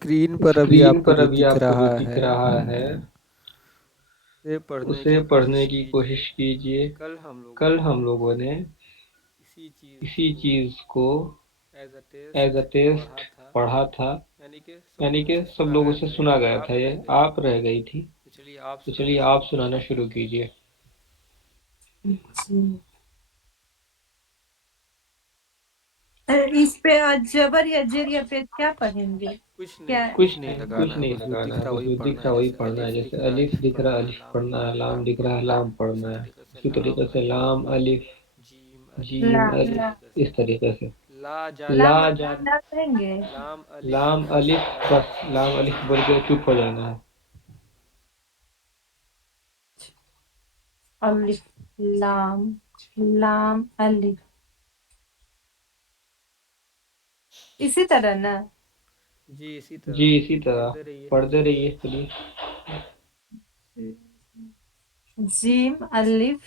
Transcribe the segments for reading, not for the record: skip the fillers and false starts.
Screen پر ابھی screen آپ کو پر جو ابھی دکھ آپ کو جو رہا دکھ ہے رہا ہے اسے پڑھنے اسے کی پڑھنے کوشش کی کیجیے۔ کوشش کیجیے۔ کل ہم لوگوں کل نے ہم لوگوں نے اسی چیز اسی کو چیز کو as a as a test test پڑھا تھا، پڑھا تھا، یعنی کہ سب یعنی لوگوں کہ سے سب سنا لوگوں گیا سے تھا سنا یہ گیا تھا، آپ یہ رہ گئی آپ تھی۔ رہ گئی تھی۔ تو چلیے آپ تو سنانا چلیے شروع آپ سنانا کیجیے۔ شروع کیجیے۔ جی، اس پہ جبر یا جر یا پہ کیا پڑھیں گے؟ کیا کچھ نہیں لگانا کچھ ہے، نہیں بس جو لگانا دکھ ہے، رہا بس وہی جو دکھ پڑھنا رہا ہے، وہی جیسے پڑھنا ہے، الف جیسے دکھ رہا الف الف دکھ رہا پڑھنا ہے، الف لام پڑھنا دکھ ہے، رہا لام لام دکھ رہا ہے، پڑھنا ہے، لام پڑھنا اسی ہے، طریقے سے اسی طریقے لام سے الف لام الف جیم الف جیم اس الف طریقے سے اس طریقے سے۔ لا لا جانا لا ہے، جان لا پڑھیں گے؟ لام الف لام بس الف اتنا بس بول کے لام چپ الف ہو بول جانا کے ہے۔ چپ ہو جانا ہے۔ الف لام لام الف، اسی طرح نا؟ جی اسی جی طرح اسی طرح پڑھتے رہیے۔ پڑھتے رہیے چلیے۔ جیم الف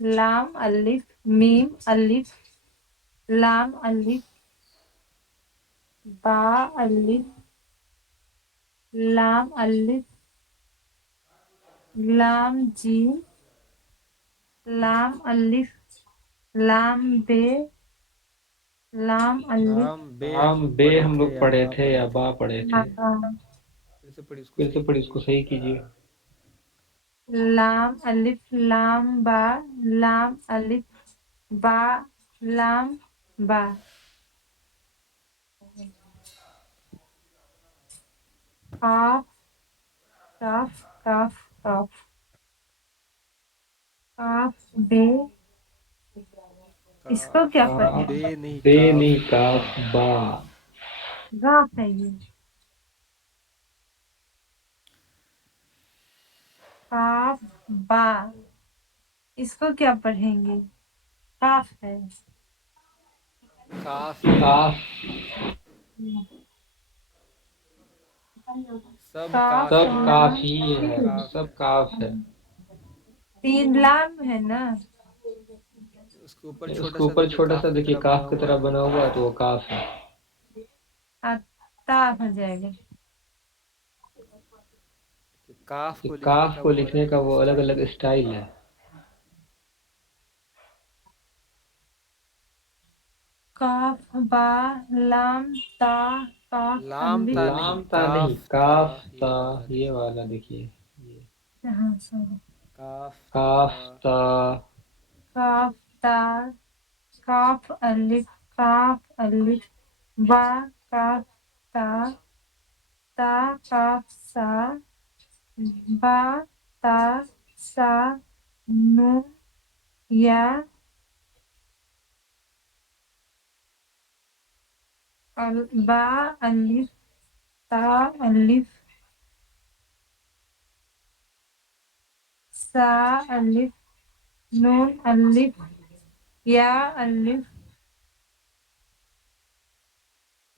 لام الف میم الف لام الف با الف لام الف لام جیم لام الف لام بے لام الف لام بے ہم لام لوگ بے پڑھے ہم تھے لوگ یا پڑھے با تھے پڑھے یا تھے؟ با پڑھے تھے؟ پھر سے پڑھی، اس کو پھر سے صحیح پڑھی، اس کو کیجیے۔ صحیح کیجیے۔ لام الف لام با لام الف با لام با کاف کاف کاف کاف کاف بے، اس کو کیا کاف پڑھیں؟ بے نہیں، بے کاف نہیں، با۔ کاف با۔ غاف ہے یہ، کاف با، اس کو کیا پڑھیں گے؟ کاف ہے، کاف ہے، کاف سب کاف سب کافی ہے، لام کافی سب ہے، کاف سب ہے۔ کاف ہے۔ تین لام ہے نا؟ اس کے اوپر اس چھوٹا کے سا اوپر دیکھیے چھوٹا کاف سا کی دیکھیے طرح کاف بنا کی ہوا طرح ہے۔ بنا ہوا ہے تو وہ کاف ہے۔ تا ہو جائے گا۔ کاف یہ کو لکھنے کاف کا کو وہ لکھنے الگ کا الگ وہ الگ اسٹائل الگ ہے۔ اسٹائل ہے۔ کاف با لام تا کاف لام الف، تا نہیں، لام تا کاف نہیں، تا، کاف یہ تا، والا یہ دیکھیے۔ والا دیکھیے یہ۔ ہاں سوری، کاف تا، کاف تا، کاف تا کاف الف کاف الف با کاف تا تا کاف سا با تا سا نون یا با الف تا الف سا الف نون الف یا الف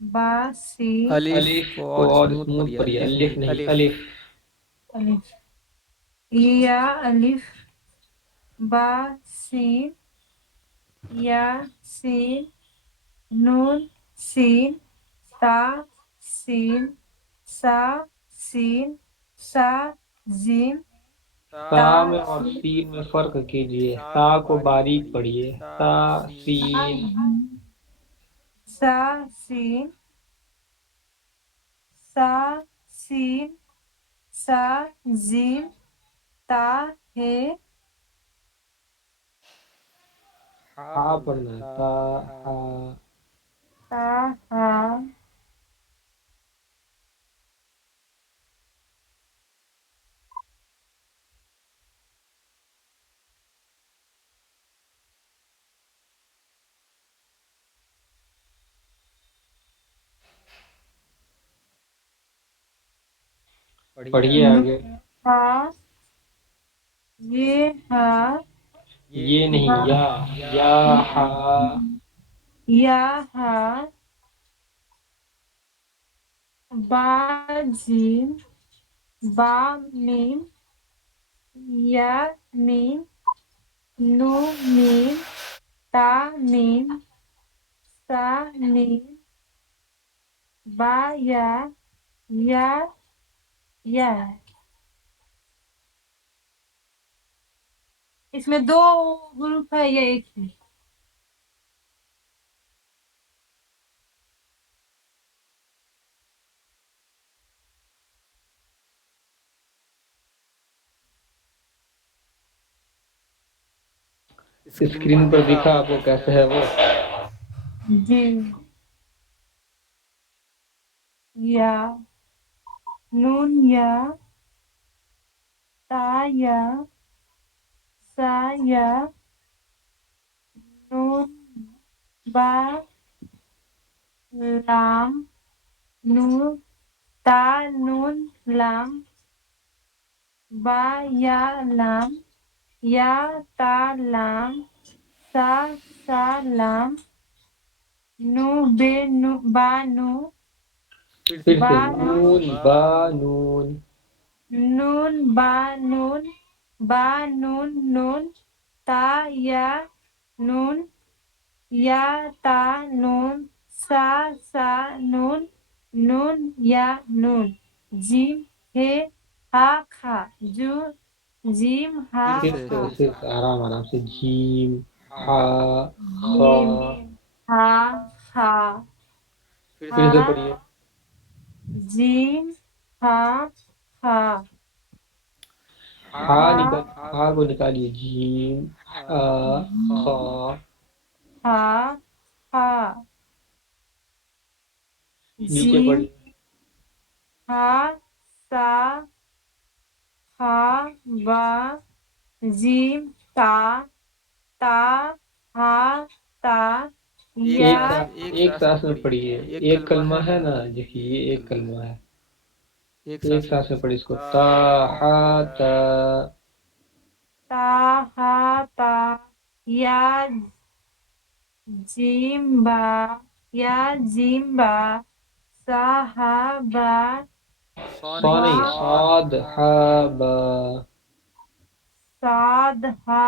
با سین الف الف کو کو اور اور اسموتھ اسموتھ پڑھیے، پڑھیے، الف الف نہیں، نہیں، الف۔ الف۔ الف یا الف با سین یا سین نون سین تا سین سا سین سا زیم تا تا میں اور سین سین میں فرق کیجیے، سا تا کو کو باریک باریک پڑھیے، پڑھیے، سا تا سین سین سا سین سا سین سا زیم تا ہے ہا ہا پڑھنا ہے، پڑھنا ہے، تا تا ہا۔ ہا۔ تا ہا پڑھیے پڑھیے آگے۔ آگے۔ ہا یہ ہا یہ نہیں، ہا یا، یا ہا، یا ہا با جیم با میم یا میم نو میم تا میم سا میم با یا या या है। इसमें दो ग्रुप है या एक ही? स्क्रीन पर दिखा आपको कैसे है वो? जी या नून या ता या सा या नून बा लाम नून ता नून लाम बा या लाम या ता लाम सा लाम नू बे नू बा नू फिर बा से नून बा नून नून बा नून नून ता या नून या ता नून सा नून नून या नून जीम हे हा खा जू जीम हा फिर खा से आराम आराम से जीम हा खा। जीम हा खा फिर फिर से हा पढ़िए। जीम हा खा हा को निकालिए। जीम हा खा। हा खा नीचे जीम पढ़िए। हा सा खा बा जीम ता ता हा ता या एक सांस में पढ़िए। एक कलमा है ना, देखिए ये एक कलमा है। एक सांस में पढ़िए इसको। ता हा ता ता हा ता या जिम्बा या जिम्बा साहबा सौ नहीं, साद हा बा। साद हा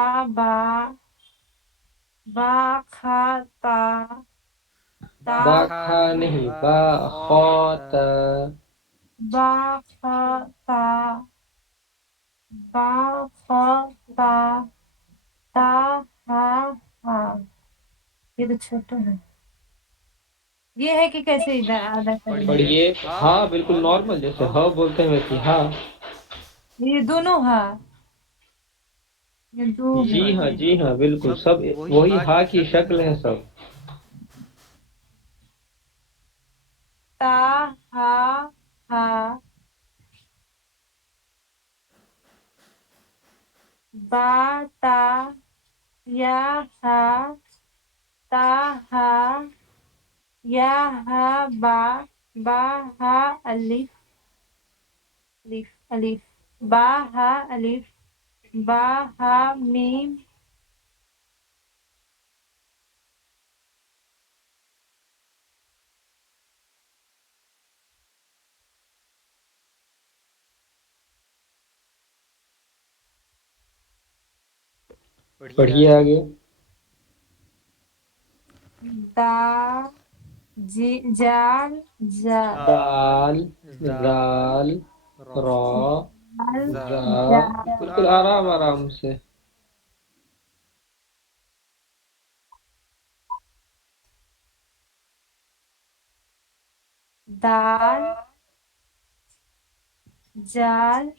बा खाता बा खा नहीं, बा खा ता। बा खाता बा खाता ता हा हा। ये तो छोटा है। ये है कि कैसे इधर आधा करेंगे? पढ़िए। हाँ बिल्कुल नॉर्मल, जैसे ह बोलते हैं वैसे हाँ। ये दोनों है, ये दो है। जी हाँ बिल्कुल, सब वही हा की शक्ल है सब। ता हा हा बा ता या हा ता हा या हा बा हा अलिफ अलिफ अलिफ बा हा अलिफ बा हा मीम पढ़िए आगे। दा जी जाल जा दाल दाल रा जाल जा। जा बिल्कुल आराम आराम से। दाल जाल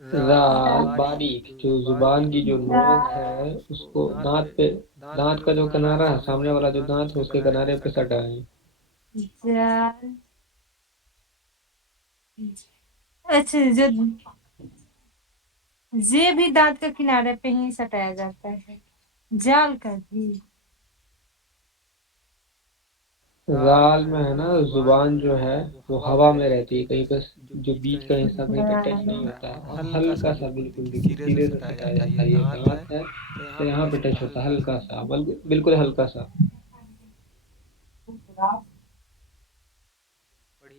दाल बारीक, जो जुबान की जो नोक है उसको दांत पे, दांत का जो किनारा है, सामने वाला जो दांत है उसके किनारे पे सटाएं। जाल अच्छा जो जे भी दांत के किनारे पे ही सटाया जाता है, जाल का भी। दाल में है ना, जुबान जो है वो हवा में रहती है कहीं पर, जो बीच का हिस्सा कहीं पे टच नहीं होता है, और हल्का सा बिल्कुल देखिए सिरे से सटाया जाता है। ये दांत है तो यहाँ पे टच होता है हल्का सा, बल्कि बिल्कुल हल्का सा।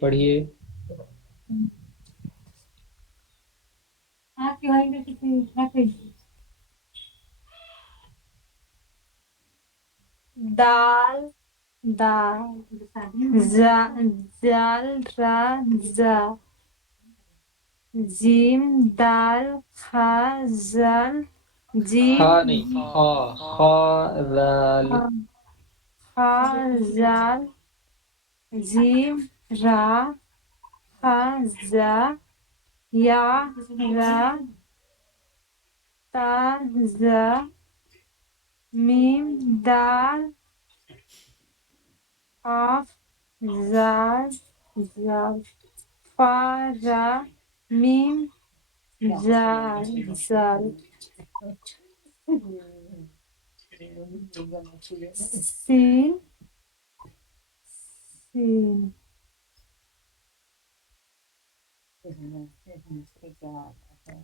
पढ़िए। आपके भाई में किसी है कोई? दाल دا زا زال را زا جیم دال خا زل جیم خا نہیں، خا، خا ذال، خا زال جیم را خا زا یا را تا زا میم دال قاف زال زال فا را میم زال زال سین سین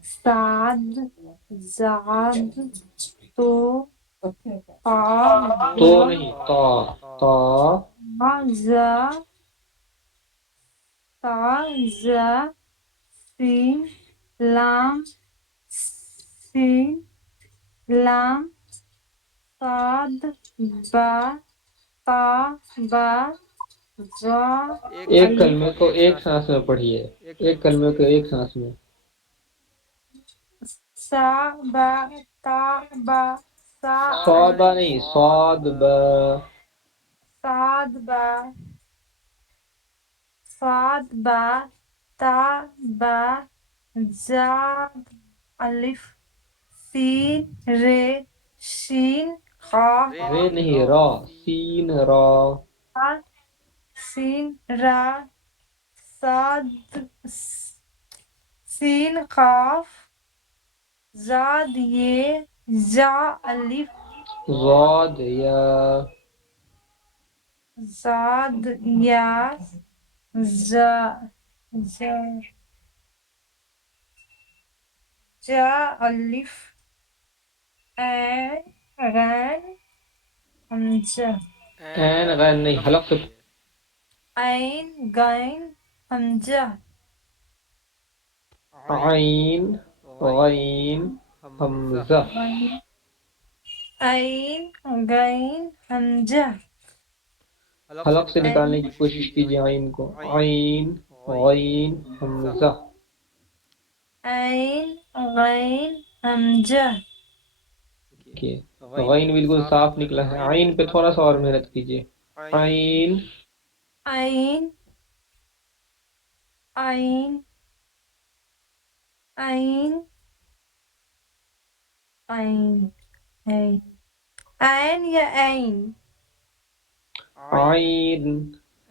سعد زعد تو قا تو نہیں، تا، تا، زا تا زا سین لام سین لام صاد با تا با زا ایک کلمے کو ایک سانس میں پڑھیے، ایک کلمے کو ایک سانس میں، سا با تا با سا صاد نہیں، صاد با، صاد با صاد با تا با زاد الف سین رے شین قاف رے نہیں، را، سین را، سین را صاد سین قاف زاد یہ زا الف زاد یا، زاد یا زا زا جا الف عین غین حمزہ این غین نہیں، حلق سے عین غین حمزہ عین غین حمزہ، عین غین حمزہ حلق سے نکالنے کی کوشش کیجیے عین کو، عین غین حمزہ، عین غین حمزہ غین بالکل صاف نکلا ہے، عین پہ تھوڑا سا اور محنت کیجیے، عین عین عین عین عین عین عین یا عین عین،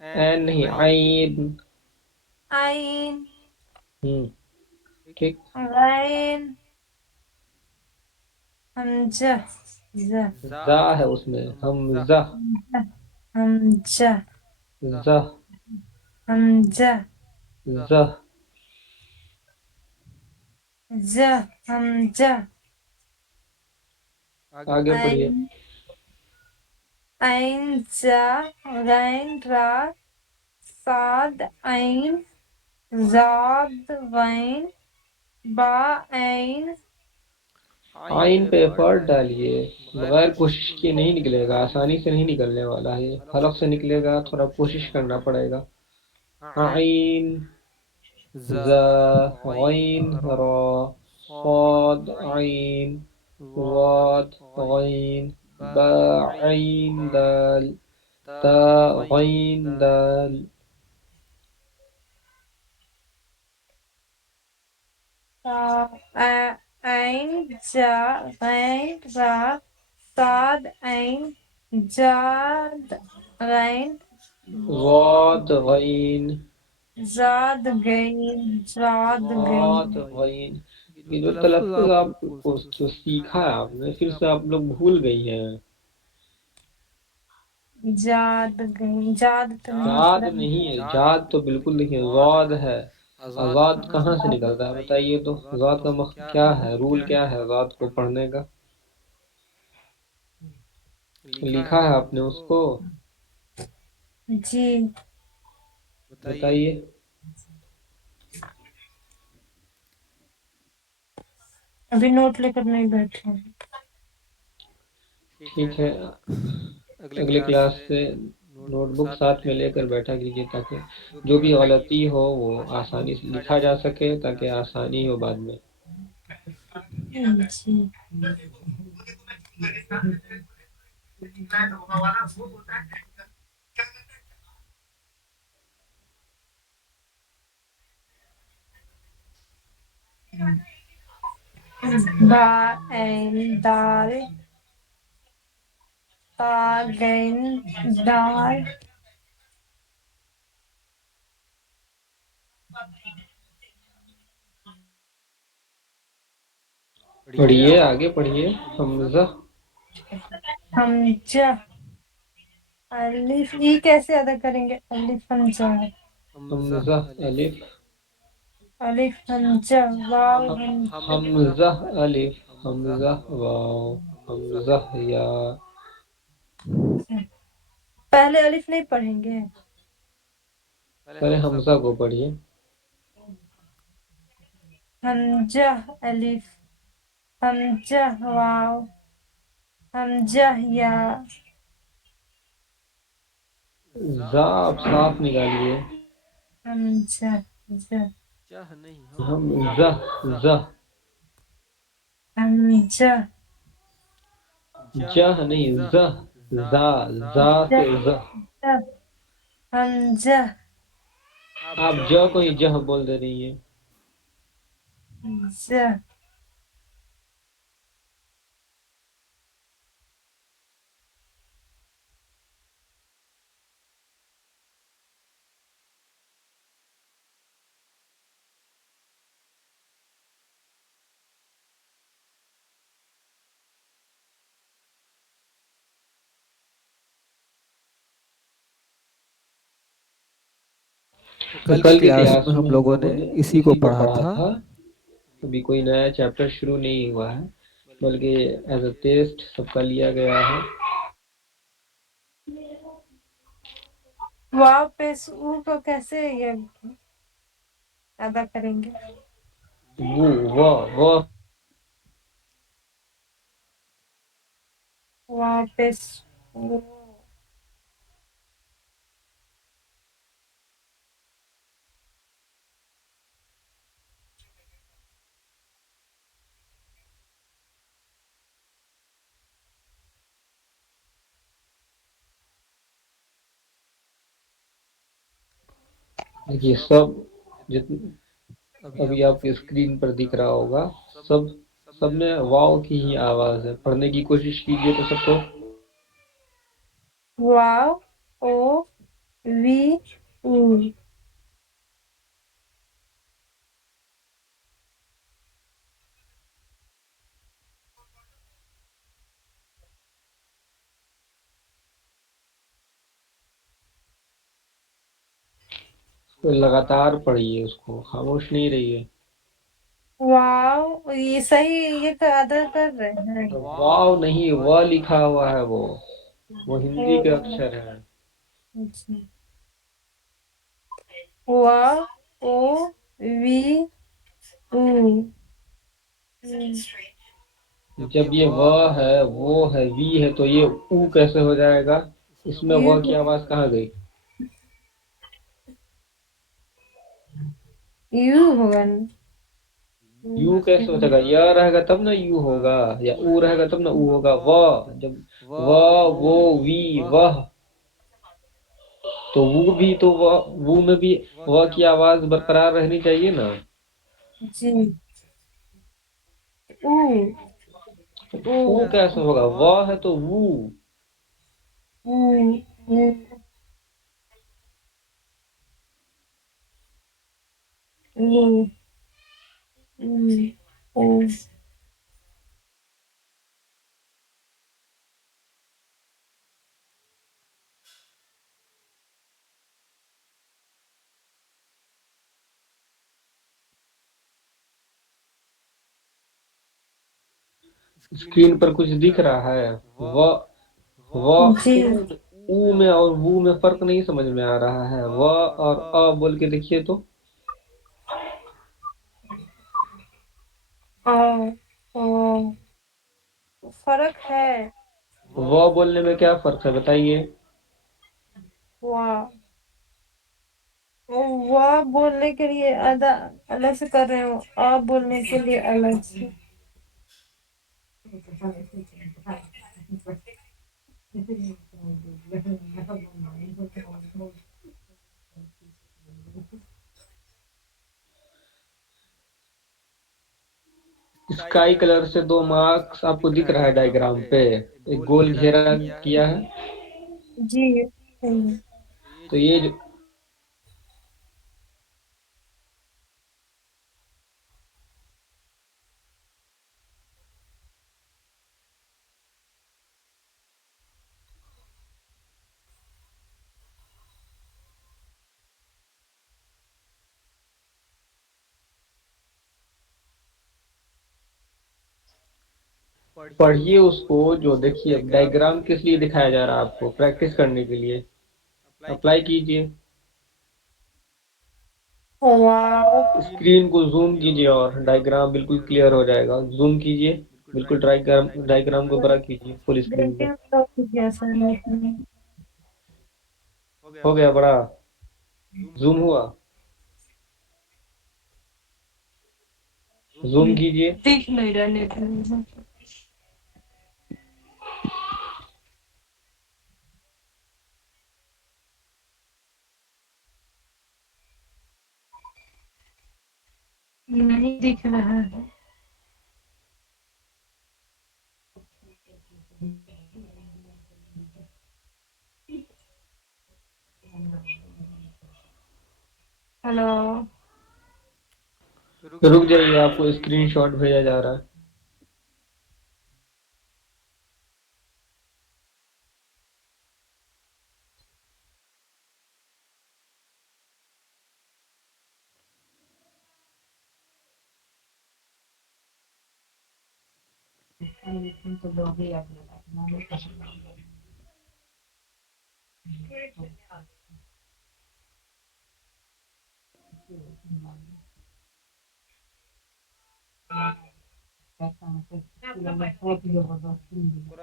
این نہیں، عین، عین ٹھیک، غین حمزہ زہ زا ہے اس میں، حمزہ، حمزہ زہ، حمزہ زہ، زہ حمزہ آگے پڑھیے، عین زا غین را صاد عین زاد غین با عین عین پہ ایفرٹ ڈالیے، بغیر کوشش کیے نہیں نکلے گا، آسانی سے نہیں نکلنے والا ہے، حلق سے نکلے گا تھوڑا کوشش کرنا پڑے گا، عین زا غین را صاد عین ضاد غین با عین دال تا غین دال، عین زا غین را صاد عین زاد غین ضاد غین، زاد غین زاد ضاد غین غین، یہ جو تلفظ آپ کو جو سیکھا ہے آپ نے، پھر سے آپ لوگ بھول گئی ہیں، جاد غین جاد تو جاد نہیں ہے، جاد تو بالکل نہیں ہے، ضاد ہے، آزاد کہاں سے نکلتا ہے بتائیے تو، ذات کا کیا ہے، رول کیا ہے ذات کو پڑھنے کا، لکھا ہے آپ نے اس کو، جی بتائیے، ابھی نوٹ لے کر نہیں بیٹھے ہیں۔ ٹھیک ہے، اگلی کلاس سے نوٹ بک ساتھ میں لے کر بیٹھا کیجیے تاکہ جو بھی غلطی ہو وہ آسانی سے لکھا جا سکے، تاکہ آسانی ہو بعد میں۔ جی با عین دال تا غین دال پڑھیے، آگے پڑھیے۔ حمزہ، حمزہ الف ای کیسے ادا کریں گے؟ الف حمزہ حمزہ الف، الف حمزہ واو حمزہ الف، حمزہ واو، حمزہ یا۔ پہلے الف نہیں پڑھیں گے؟ پہلے حمزہ کو پڑھیے۔ حمزہ الف، حمزہ واو، حمزہ یا۔ زا آپ صاف نکالیے۔ حمزہ حمزہ زہ، حمزہ جہ نہیں زہ، زا، زا سے زہ۔ حمزہ آپ جہ کو ہی جہ بول دے رہی ہیں۔ زہ کل کی کلاس میں ہم لوگوں نے اسی کو پڑھا تھا۔ ابھی کوئی نیا چیپٹر شروع نہیں ہوا ہے، بلکہ ایز اے ٹیسٹ سب کا لیا گیا ہے۔ واو پیس او کو کیسے یہ ادا کریں گے؟ وہ واو پیس او دیکھیے سب ابھی آپ کی اسکرین پر دکھ رہا ہوگا، سب میں واو کی ہی آواز ہے۔ پڑھنے کی کوشش کیجیے تو سب کو۔ واو او وی او لگاتار پڑھیے، اس کو خاموش نہیں رہیے۔ واو یہ صحیح یہ تو ادا کر رہے ہیں۔ واو نہیں، وہ لکھا ہوا ہے، وہ ہندی کے اکشر ہے۔ واو او وی او جب یہ و ہے، وہ ہے، وی ہے، تو یہ او کیسے ہو جائے گا؟ اس میں و کی آواز کہاں گئی؟ یو ہوگا نا؟ یو کیسے ہو جائے گا؟ یا رہے گا تب نا یو ہوگا، یا او رہے گا تب نا او ہوگا۔ و جب و وہ وی وہ، تو وہ بھی تو وہ میں بھی و کی آواز برقرار رہنی چاہیے نا۔ جی او کیسے ہوگا؟ و ہے تو وہ۔ اسکرین پر کچھ دکھ رہا ہے؟ جی او میں اور وو میں فرق نہیں سمجھ میں آ رہا ہے۔ و اور آ بول کے دیکھیے تو۔ فرق ہے۔ و بولنے میں کیا فرق ہے بتائیے؟ वाह। वाह बोलने के लिए अदा अलग से कर रहे हो, आ बोलने के लिए अलग से। स्काई कलर से 2 मार्क्स आपको दिख रहा है डायग्राम पे, एक गोल घेरा किया है। जी सही। तो ये जो पढ़िए उसको, जो देखिए डायग्राम किस लिए दिखाया जा रहा है आपको, प्रैक्टिस करने के लिए। अप्लाई कीजिए। वाह। स्क्रीन को जूम कीजिए और डायग्राम बिल्कुल क्लियर हो जाएगा। जूम कीजिए, बिल्कुल डायग्राम को बड़ा कीजिए फुल स्क्रीन पे। देखिए तो जैसा नहीं। हो गया बड़ा, जूम हुआ। जूम कीजिए। दिख नहीं रहा नेट में। नहीं दिख रहा है। हेलो। रुक जाइए, आपको स्क्रीनशॉट भेजा जा रहा है।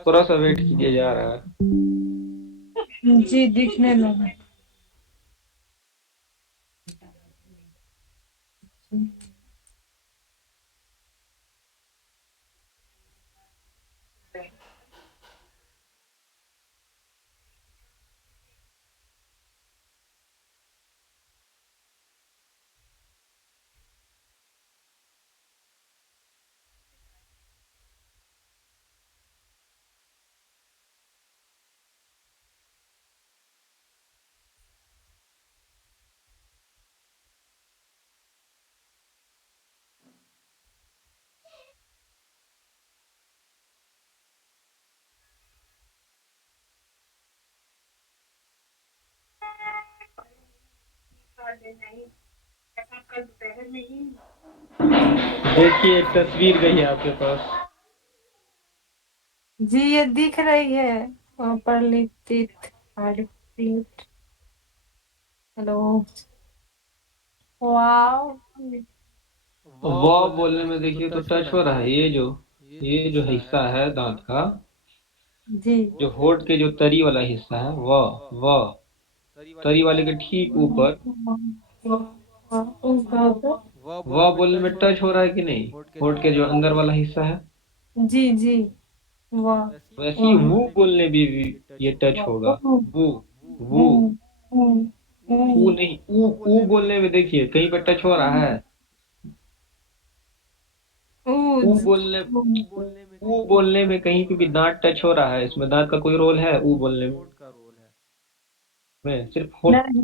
थोड़ा सा वेट कीजिए, जा रहा है। जी दिखने लगा। देखिए एक तस्वीर गई है आपके पास। जी ये दिख रही है वहाँ पर लिखित आर्टिट। हेलो। वाओ। वाह बोलने में देखिए तो टच हो रहा है, ये जो हिस्सा है दांत का, जी। जो होठ के जो तरी वाला हिस्सा है, वह तरी वाले के ठीक ऊपर वह बोलने में टच हो रहा है कि नहीं, होठ के जो अंदर वाला हिस्सा है। जी जी। वाह। वैसे ही वो बोलने भी ये टच होगा। वो वो ऊ नहीं, ऊ बोलने में देखिए कहीं पे टच हो रहा है। ऊ बोलने में कहीं पे भी दांत टच हो रहा है, इसमें दांत का कोई रोल है ऊ बोलने में? सिर्फ होठ। नहीं।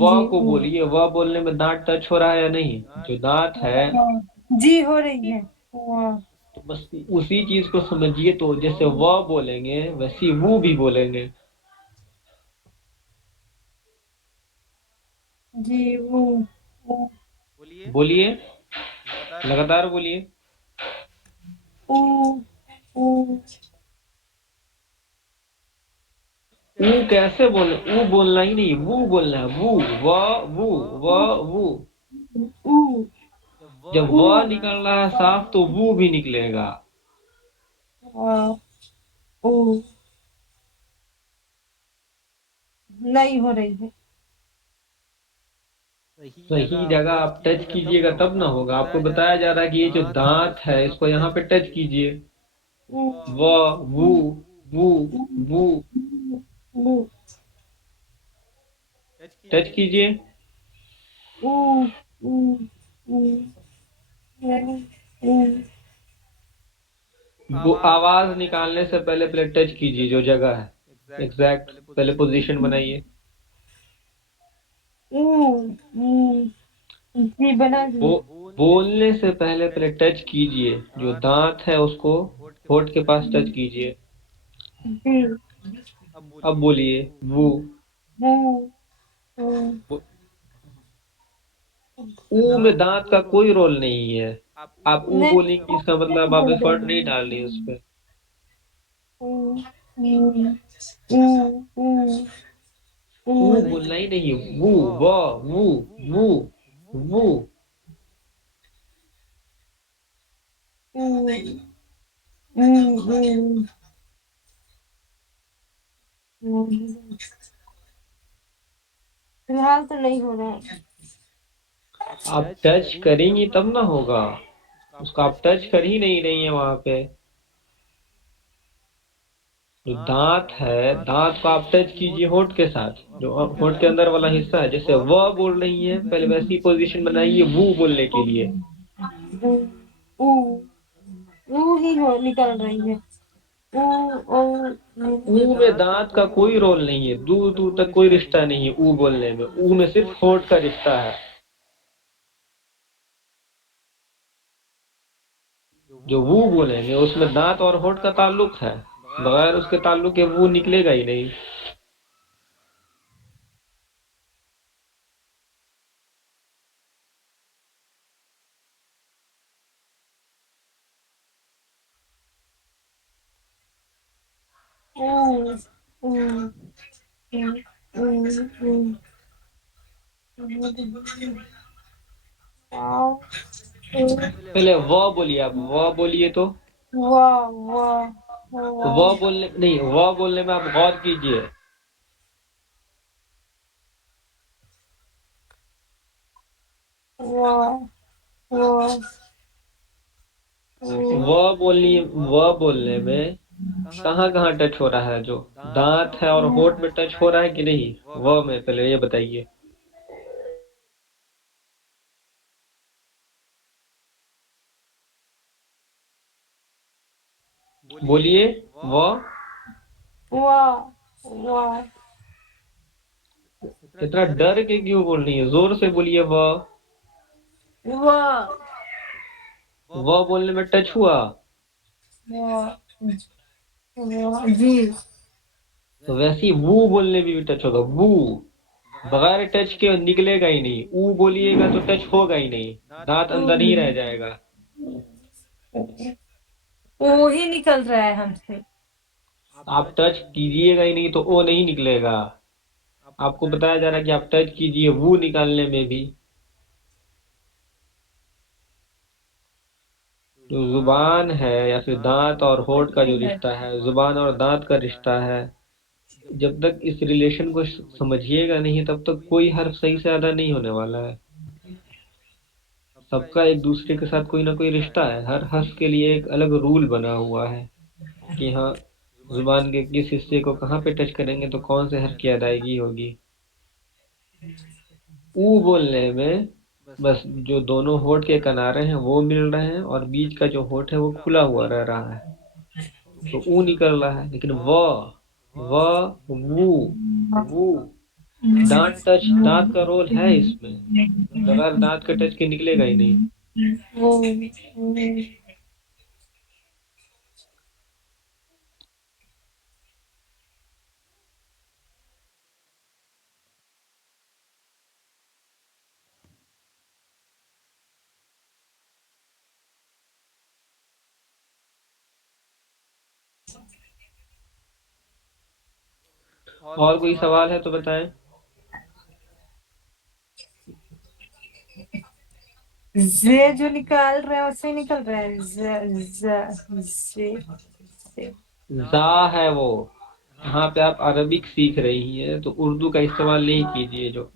वह जी को बोलिए, वह बोलने में दांत टच हो रहा है या नहीं, जो दांत है। जी हो रही है। वाह। तो बस उसी चीज को समझिए, तो जैसे वह बोलेंगे वैसे ही वो भी बोलेंगे। जी वो। बोलिए, लगातार बोलिए। ऊ ऊ। ऊ कैसे बोले? ऊ बोलना ही नहीं, वो बोलना है। वो ऊ जब ऊ। वह निकल रहा है साफ तो वो भी निकलेगा। वाह। ऊ। नहीं हो रही है। सही जगह आप टच कीजिएगा तब ना होगा। आपको बताया जा रहा है कि ये जो दांत है इसको यहाँ पे टच कीजिए। व, वू, वू, वू, ऊ, टच कीजिए। ऊ, ऊ, ऊ, ऊ, वो आवाज निकालने से पहले पहले टच कीजिए जो जगह है एग्जैक्ट, पहले पोजीशन बनाइए। ऊ, ऊ, जी बना वो दी। बोलने से पहले पहले टच कीजिए, जो दांत है उसको होठ के पास टच कीजिए। जी, अब बोलिए वो। ऊ, ऊ, ऊ में दांत का कोई रोल नहीं है। आप ऊ नहीं, बोलेंगे इसका मतलब आप एफर्ट नहीं डाल रही उस पर। ऊ, ऊ, ऊ, ऊ, ऊ ऊ, बोलना ही नहीं, वो, व, वो, वो, वो। ऊ, ऊ, ऊ, फिलहाल तो नहीं हो रहा है। आप टच करेंगी तब ना होगा। उसका आप टच कर ही नहीं रही है वहां पे। जो दांत है, दांत को आप टच कीजिए होठ के साथ, जो होठ के अंदर वाला हिस्सा है। जैसे व बोल रही है पहले वैसी पोजीशन बनाइए वो बोलने के लिए। ऊ, ऊ, ऊ ही हो निकल रही है। ऊ, ओ, ऊ में दांत का कोई रोल नहीं है, दूर दूर तक कोई रिश्ता नहीं है ऊ बोलने में। ऊ में सिर्फ होठ का रिश्ता है। जो वो बोलेंगे उसमें दांत और होठ का ताल्लुक है। बगैर उसके ताल्लुक के वो निकलेगा ही नहीं। ऊ, ऊ, ऊ, ऊ, आओ, ऊ, पहले व बोलिए, आप व बोलिए तो। वाह वाह व वाह बोलने नहीं, व बोलने में आप गौर कीजिए। वाह वाह व बोलने में कहाँ कहाँ टच हो रहा है? जो दांत है और होठ में टच हो रहा है कि नहीं व में, पहले ये बताइए। बोलिए व। वाह वाह इतना डर के क्यों बोल रही है? जोर से बोलिए व। वाह व बोलने में टच हुआ वाह वाह जी तो वैसे ही वो बोलने में भी टच होगा। वो बगैर टच के निकलेगा ही नहीं। ऊ बोलिएगा तो टच होगा ही नहीं, दांत अंदर ही रह जाएगा। वो ही निकल रहा है हमसे। आप टच कीजिएगा ही नहीं तो ओ नहीं निकलेगा। आपको बताया जा रहा है कि आप टच कीजिए वो निकालने में भी। जो जुबान है या फिर दांत और होठ का जो रिश्ता है, जुबान और दांत का रिश्ता है, जब तक इस रिलेशन को समझिएगा नहीं तब तक कोई हर्फ सही से अदा नहीं होने वाला है। सबका एक दूसरे के साथ कोई ना कोई रिश्ता है। हर हर्फ के लिए एक अलग रूल बना हुआ है कि हाँ, जुबान के किस हिस्से को कहाँ पे टच करेंगे तो कौन से हर्फ की अदायगी होगी। ऊ बोलने में बस जो दोनों होठ के किनारे हैं वो मिल रहे हैं और बीच का जो होठ है वो खुला हुआ रह रहा है, तो ऊ निकल रहा है। लेकिन व, वो दांत का रोल है इसमें। बगैर दांत के टच के निकलेगा ही नहीं। वो और कोई सवाल है तो बताएं। जे जो निकाल रहे हैं उससे निकल रहा है। ज, ज, जे, जा है वो, यहाँ पे आप अरबिक सीख रही हैं तो उर्दू का इस्तेमाल नहीं कीजिए। जो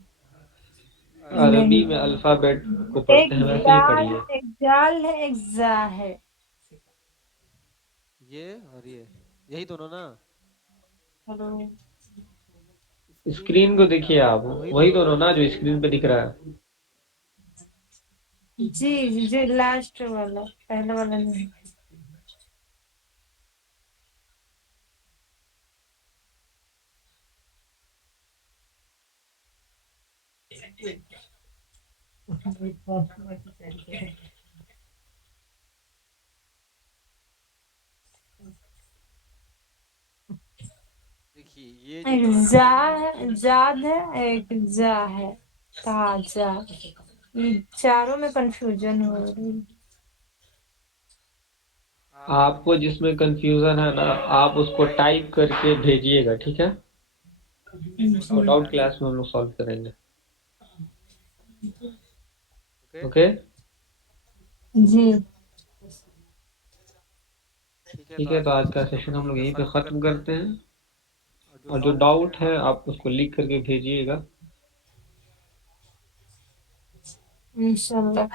नहीं, अरबी में अल्फ़ाबेट को एक पढ़ते हैं वैसे ही दाल, पढ़िए। एक जाल है, एक जा है। ये और ये, यही दोनों ना? हेलो। स्क्रीन को देखिए आप, वही वही दोनों। दोनों ना जो स्क्रीन पे दिख रहा है। जी जी, लास्ट वाला, पहले वाला नहीं। देखिए ये जो एक था जा है, जाद है, एक जा है, ताजा। ये चारों में कंफ्यूजन हो रही। आपको जिसमें कंफ्यूजन है ना, आप उसको टाइप करके भेजिएगा, ठीक है? और जी डाउट क्लास में हम लोग सॉल्व करेंगे। ओके। ओके, जी। ठीक है, ठीक तो है, आज तो का आज का सेशन हम सेशन लोग हम यहीं लोग पे यहीं पे ख़त्म ख़त्म करते हैं। करते हैं। और जो और जो डाउट डाउट है है आप उसको लिख करके भेजिएगा। इंशाल्लाह।